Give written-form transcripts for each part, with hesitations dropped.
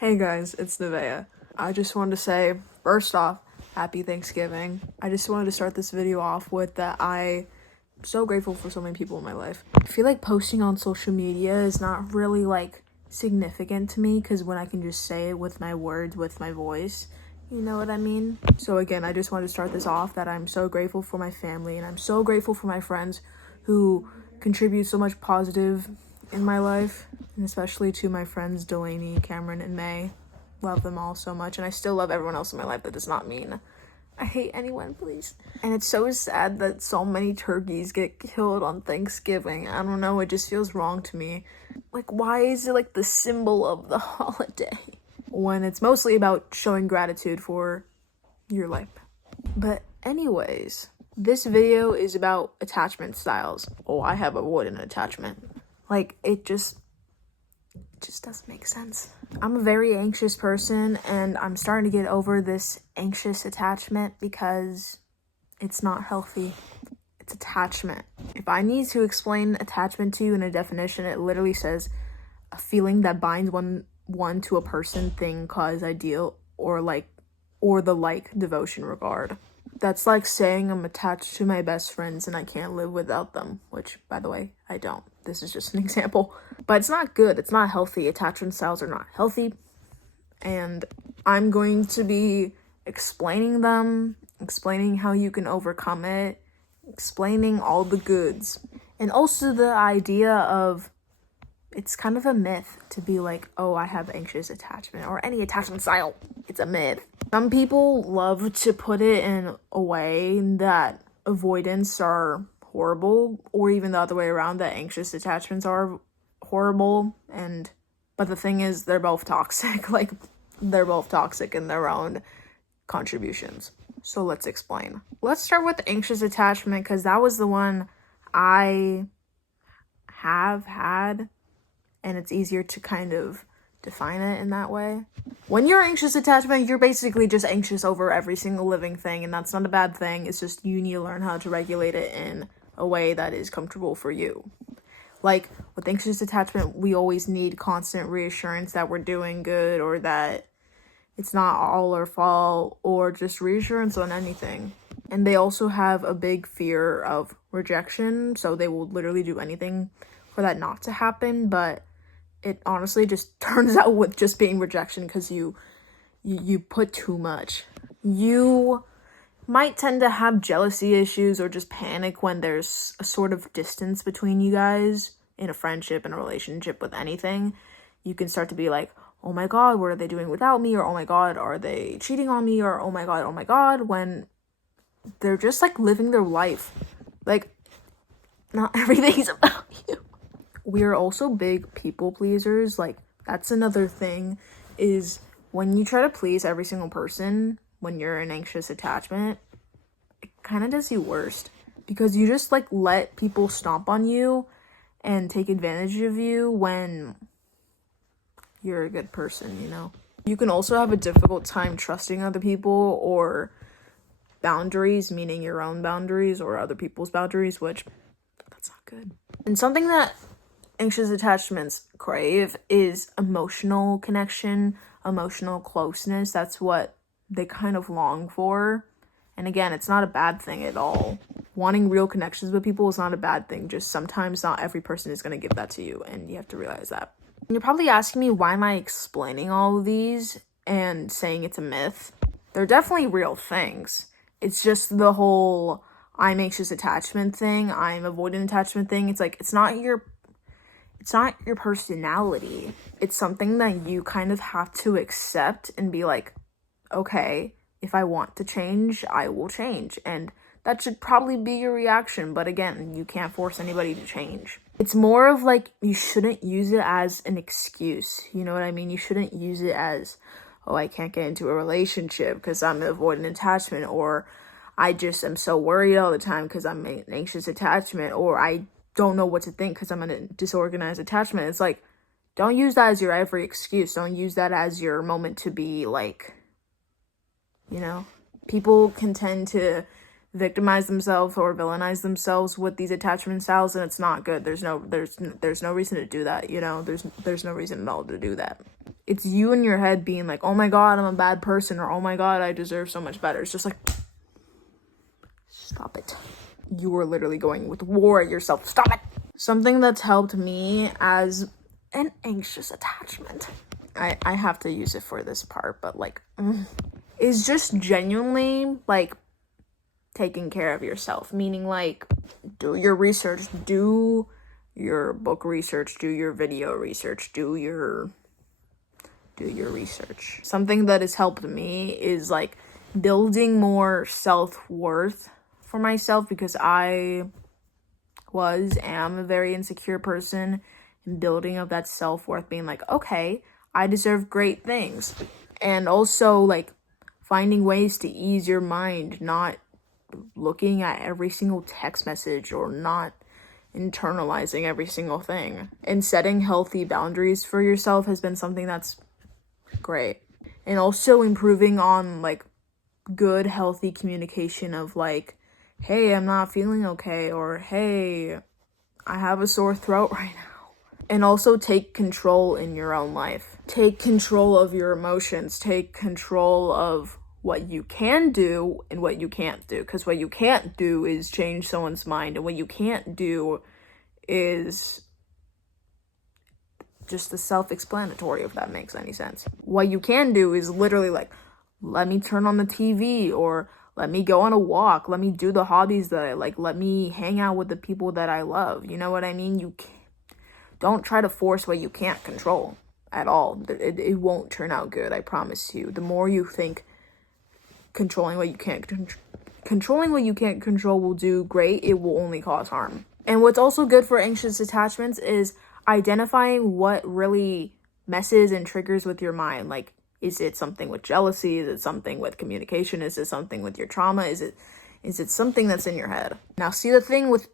Hey guys, it's Nevaeh. I just wanted to say, first off, happy Thanksgiving. I just wanted to start this video off with that I'm so grateful for so many people in my life. I feel like posting on social media is not really significant to me because when I can just say it with my words, with my voice, you know what I mean? So again, I just wanted to start this off that I'm so grateful for my family and I'm so grateful for my friends who contribute so much positive in my life, and especially to my friends Delaney, Cameron, and May. Love them all so much, and I still love everyone else in my life. That does not mean I hate anyone, please. And it's so sad that so many turkeys get killed on Thanksgiving. I don't know, it just feels wrong to me. Why is it the symbol of the holiday? When it's mostly about showing gratitude for your life. But anyways, this video is about attachment styles. Oh, I have avoidant attachment. It just doesn't make sense. I'm a very anxious person, and I'm starting to get over this anxious attachment because it's not healthy. It's attachment. If I need to explain attachment to you in a definition, it literally says a feeling that binds one to a person, thing, cause, ideal, or the devotion, regard. That's like saying I'm attached to my best friends and I can't live without them, which, by the way, I don't. This is just an example. But it's not good. It's not healthy. Attachment styles are not healthy. And I'm going to be explaining them, explaining how you can overcome it, explaining all the goods. And also the idea of it's kind of a myth to be like, oh, I have anxious attachment or any attachment style. It's a myth. Some people love to put it in a way that avoidance are horrible, or even the other way around, that anxious attachments are horrible. But the thing is, they're both toxic. They're both toxic in their own contributions. So let's explain. Let's start with anxious attachment, because that was the one I have had, and it's easier to kind of define it in that way. When you're anxious attachment, you're basically just anxious over every single living thing, and that's not a bad thing. It's just you need to learn how to regulate it in a way that is comfortable for you. With anxious attachment, we always need constant reassurance that we're doing good, or that it's not all our fault, or just reassurance on anything. And they also have a big fear of rejection, so they will literally do anything for that not to happen, but it honestly just turns out with just being rejection because you put too much. You might tend to have jealousy issues or just panic when there's a sort of distance between you guys in a friendship, in a relationship, with anything. You can start to be like, oh my god, what are they doing without me? Or oh my god, are they cheating on me? Or oh my god, when they're just living their life. Not everything's about you. We are also big people pleasers. That's another thing, is when you try to please every single person when you're in anxious attachment, it kind of does you worst, because you just let people stomp on you and take advantage of you when you're a good person, you know? You can also have a difficult time trusting other people, or boundaries, meaning your own boundaries or other people's boundaries, which that's not good. And something that anxious attachments crave is emotional connection, emotional closeness. That's what they kind of long for. And again, it's not a bad thing at all. Wanting real connections with people is not a bad thing. Just sometimes not every person is going to give that to you, and you have to realize that. And you're probably asking me, why am I explaining all of these and saying it's a myth? They're definitely real things. It's just the whole I'm anxious attachment thing, I'm avoidant attachment thing. It's not your personality. It's something that you kind of have to accept and be like, okay, if I want to change, I will change. And that should probably be your reaction. But again, you can't force anybody to change. It's more of you shouldn't use it as an excuse. You know what I mean? You shouldn't use it as, oh, I can't get into a relationship because I'm avoidant attachment, or I just am so worried all the time because I'm an anxious attachment, or I don't know what to think because I'm in a disorganized attachment. It's don't use that as your every excuse. Don't use that as your moment to be people can tend to victimize themselves or villainize themselves with these attachment styles, and it's not good. There's no reason to do that, you know. There's no reason at all to do that. It's you in your head being like, oh my god, I'm a bad person, or oh my god, I deserve so much better. It's just like, stop it. You are literally going with war at yourself. Stop it. Something that's helped me as an anxious attachment, I have to use it for this part, but like, is just genuinely like taking care of yourself, meaning like do your research, do your book research, do your video research, do your research. Something that has helped me is like building more self-worth for myself, because I am a very insecure person, and building up that self-worth, being like, okay, I deserve great things. And also like finding ways to ease your mind, not looking at every single text message or not internalizing every single thing. And setting healthy boundaries for yourself has been something that's great. And also improving on like good healthy communication of like, hey, I'm not feeling okay, or hey, I have a sore throat right now. And also take control in your own life. Take control of your emotions. Take control of what you can do and what you can't do. Because what you can't do is change someone's mind, and what you can't do is just the self-explanatory, if that makes any sense. What you can do is literally like, let me turn on the TV, or let me go on a walk, let me do the hobbies that I like, let me hang out with the people that I love. You know what I mean? Don't try to force what you can't control at all. It won't turn out good, I promise you. The more you think controlling what you can't control will do great, it will only cause harm. And what's also good for anxious attachments is identifying what really messes and triggers with your mind. Like, is it something with jealousy? Is it something with communication? Is it something with your trauma? Is it something that's in your head? Now, see, the thing with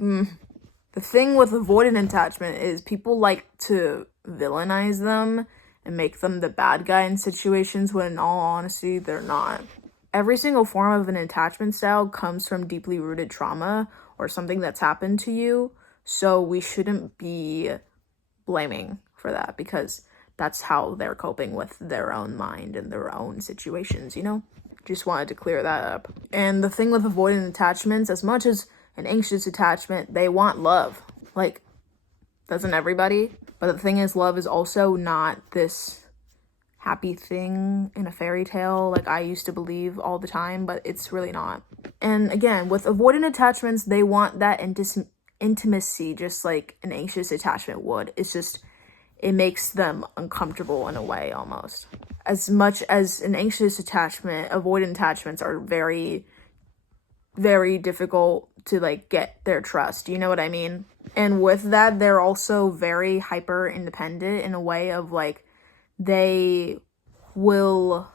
avoidant attachment is people like to villainize them and make them the bad guy in situations when, in all honesty, they're not. Every single form of an attachment style comes from deeply rooted trauma or something that's happened to you, so we shouldn't be blaming for that, because that's how they're coping with their own mind and their own situations, you know? Just wanted to clear that up. And the thing with avoidant attachments, as much as an anxious attachment, they want love. Like, doesn't everybody? But the thing is, love is also not this happy thing in a fairy tale like I used to believe all the time, but it's really not. And again, with avoidant attachments, they want that intimacy just like an anxious attachment would. It's just, it makes them uncomfortable in a way almost. As much as an anxious attachment, avoidant attachments are very, very difficult to like get their trust. You know what I mean? And with that, they're also very hyper independent in a way of like, they won't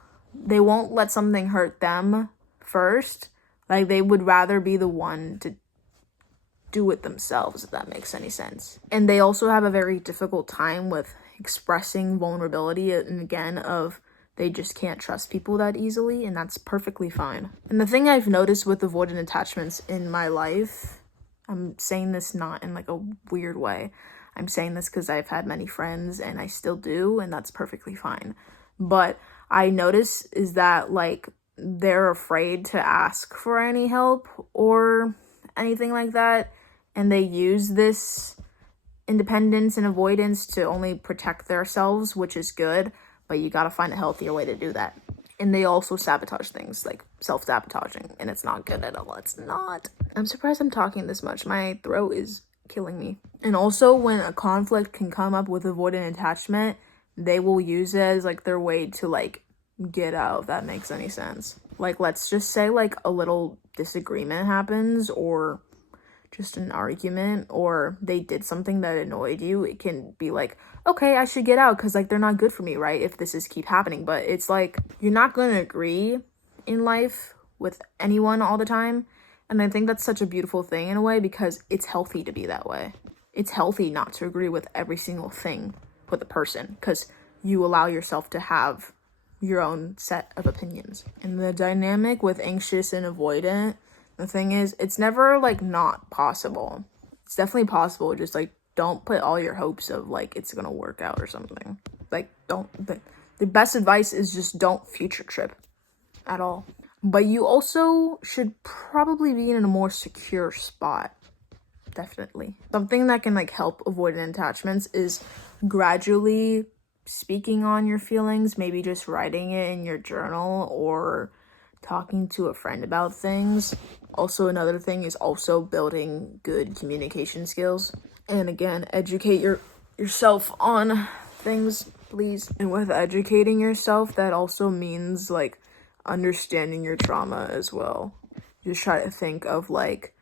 let something hurt them first. Like, they would rather be the one to do it themselves, if that makes any sense. And they also have a very difficult time with expressing vulnerability, and again, of they just can't trust people that easily, and that's perfectly fine. And the thing I've noticed with avoidant attachments in my life, I'm saying this not in like a weird way, I'm saying this because I've had many friends and I still do, and that's perfectly fine. But I notice is that like they're afraid to ask for any help or anything like that, and they use this independence and avoidance to only protect themselves, which is good, but you gotta find a healthier way to do that. And they also sabotage things, like self-sabotaging, and it's not good at all. It's not. I'm surprised I'm talking this much. My throat is killing me. And also, when a conflict can come up with avoidant attachment, they will use it as like their way to like get out, if that makes any sense. Like, let's just say like a little disagreement happens, or just an argument, or they did something that annoyed you. It can be like, okay, I should get out because like they're not good for me, right? If this is keep happening. But it's like, you're not going to agree in life with anyone all the time. And I think that's such a beautiful thing in a way, because it's healthy to be that way. It's healthy not to agree with every single thing with a person, because you allow yourself to have your own set of opinions. And the dynamic with anxious and avoidant, the thing is, it's never like not possible. It's definitely possible, just like don't put all your hopes of like it's gonna work out or something. Like the best advice is just don't future trip at all. But you also should probably be in a more secure spot. Definitely. Something that can like help avoidant attachments is gradually speaking on your feelings, maybe just writing it in your journal or talking to a friend about things. Also, another thing is also building good communication skills. And again, educate yourself on things, please. And with educating yourself, that also means like understanding your trauma as well. Just try to think of like,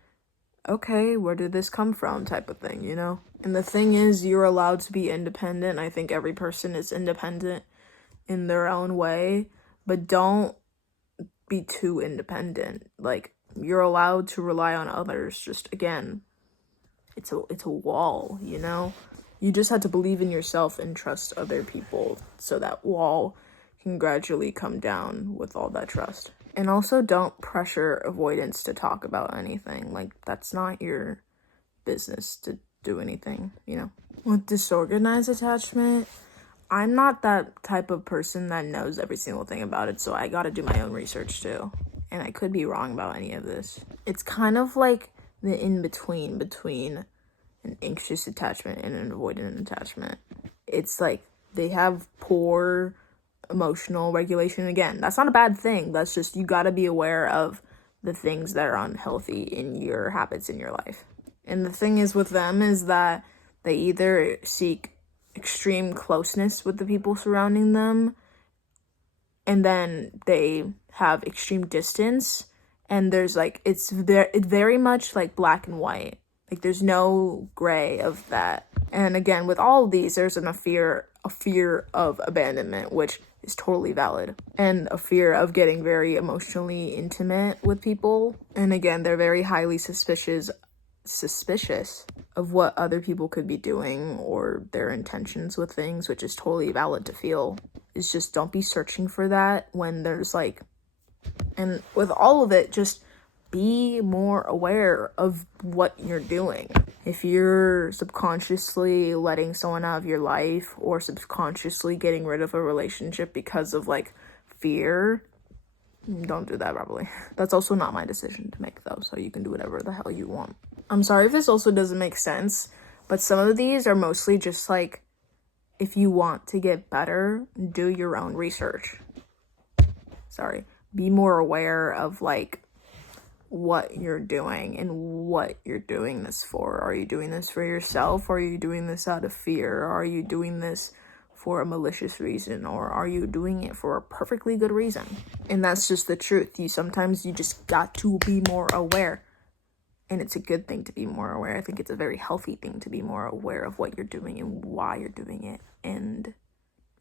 okay, where did this come from type of thing, you know? And the thing is, you're allowed to be independent. I think every person is independent in their own way, but don't be too independent. Like, you're allowed to rely on others. Just, again, it's a wall, you know? You just have to believe in yourself and trust other people so that wall can gradually come down with all that trust. And also don't pressure avoidance to talk about anything. Like, that's not your business to do anything, you know? With disorganized attachment, I'm not that type of person that knows every single thing about it, so I gotta do my own research too. And I could be wrong about any of this. It's kind of like the in-between between an anxious attachment and an avoidant attachment. It's like they have poor emotional regulation. Again, that's not a bad thing. That's just, you gotta be aware of the things that are unhealthy in your habits in your life. And the thing is with them is that they either seek extreme closeness with the people surrounding them, and then they have extreme distance, and there's like, it's very much like black and white. Like, there's no gray of that. And again, with all of these, there's a fear of abandonment, which is totally valid, and a fear of getting very emotionally intimate with people. And again, they're very highly suspicious of what other people could be doing or their intentions with things, which is totally valid to feel. It's just, don't be searching for that when there's like, and with all of it, just be more aware of what you're doing. If you're subconsciously letting someone out of your life or subconsciously getting rid of a relationship because of like fear, don't do that probably. That's also not my decision to make though, so you can do whatever the hell you want. I'm sorry if this also doesn't make sense, but some of these are mostly just like, if you want to get better, do your own research. Sorry. Be more aware of like what you're doing and what you're doing this for. Are you doing this for yourself? Or are you doing this out of fear? Or are you doing this for a malicious reason? Or are you doing it for a perfectly good reason? And that's just the truth. Sometimes you just got to be more aware. And it's a good thing to be more aware. I think it's a very healthy thing to be more aware of what you're doing and why you're doing it. And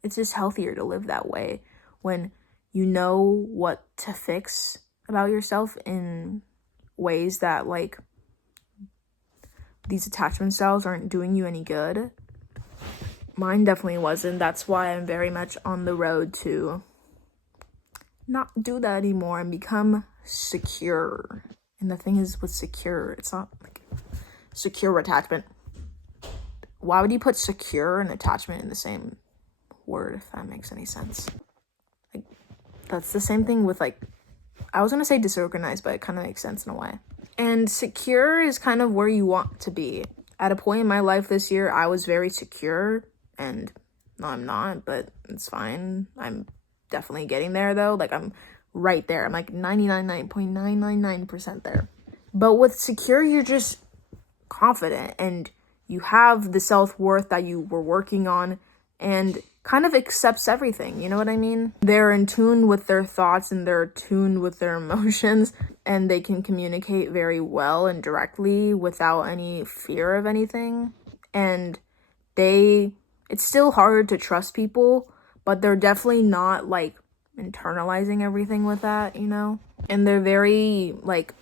it's just healthier to live that way when you know what to fix about yourself in ways that like these attachment styles aren't doing you any good. Mine definitely wasn't. That's why I'm very much on the road to not do that anymore and become secure. And the thing is with secure, it's not like secure attachment. Why would you put secure and attachment in the same word, if that makes any sense? Like, that's the same thing with like, I was gonna say disorganized, but it kind of makes sense in a way. And secure is kind of where you want to be. At a point in my life this year, I was very secure, and no, I'm not, but it's fine. I'm definitely getting there though. Like, I'm right there. I'm like 99.999% there. But with secure, you're just confident and you have the self-worth that you were working on and kind of accepts everything, you know what I mean? They're in tune with their thoughts and they're tuned with their emotions, and they can communicate very well and directly without any fear of anything. And it's still hard to trust people, but they're definitely not like internalizing everything with that, you know? And they're very like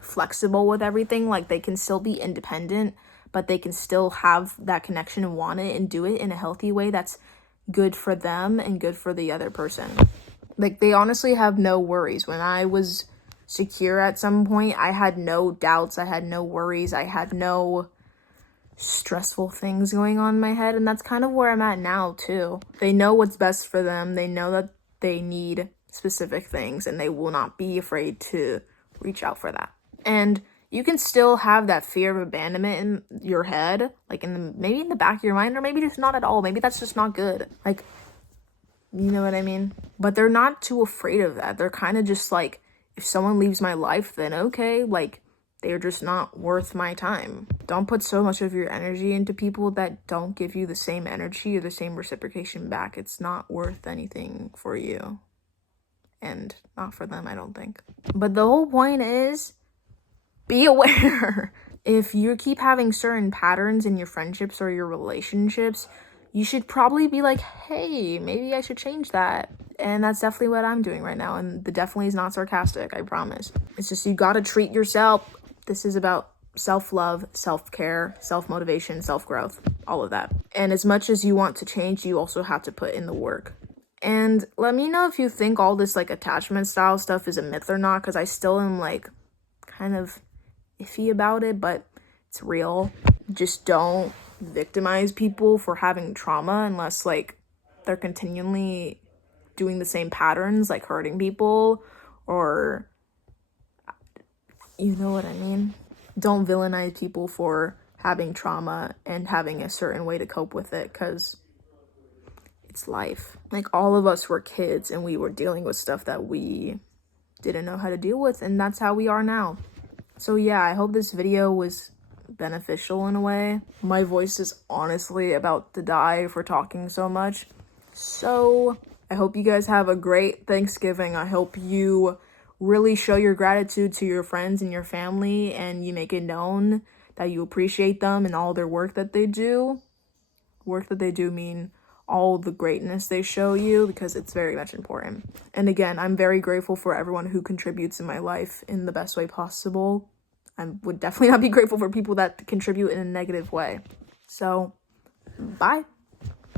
flexible with everything. Like, they can still be independent, but they can still have that connection and want it and do it in a healthy way that's good for them and good for the other person. Like, they honestly have no worries. When I was secure at some point, I had no doubts, I had no worries, I had no stressful things going on in my head, and that's kind of where I'm at now too. They know what's best for them. They know that they need specific things, and they will not be afraid to reach out for that. And you can still have that fear of abandonment in your head, like maybe in the back of your mind, or maybe just not at all. Maybe that's just not good. Like, you know what I mean? But they're not too afraid of that. They're kind of just like, if someone leaves my life, then okay, like, they're just not worth my time. Don't put so much of your energy into people that don't give you the same energy or the same reciprocation back. It's not worth anything for you. And not for them, I don't think. But the whole point is, be aware. If you keep having certain patterns in your friendships or your relationships, you should probably be like, hey, maybe I should change that. And that's definitely what I'm doing right now. And the definitely is not sarcastic, I promise. It's just, you gotta treat yourself. This is about self-love, self-care, self-motivation, self-growth, all of that. And as much as you want to change, you also have to put in the work. And let me know if you think all this like attachment style stuff is a myth or not, because I still am like kind of iffy about it, but it's real. Just don't victimize people for having trauma unless like they're continually doing the same patterns, like hurting people, or you know what I mean. Don't villainize people for having trauma and having a certain way to cope with it, because it's life. Like, all of us were kids and we were dealing with stuff that we didn't know how to deal with, and that's how we are now. So yeah, I hope this video was beneficial in a way. My voice is honestly about to die for talking so much. So I hope you guys have a great Thanksgiving. I hope you really show your gratitude to your friends and your family, and you make it known that you appreciate them and all their work that they do. Work that they do mean all the greatness they show you, because it's very much important. And again, I'm very grateful for everyone who contributes in my life in the best way possible. I would definitely not be grateful for people that contribute in a negative way. So, bye.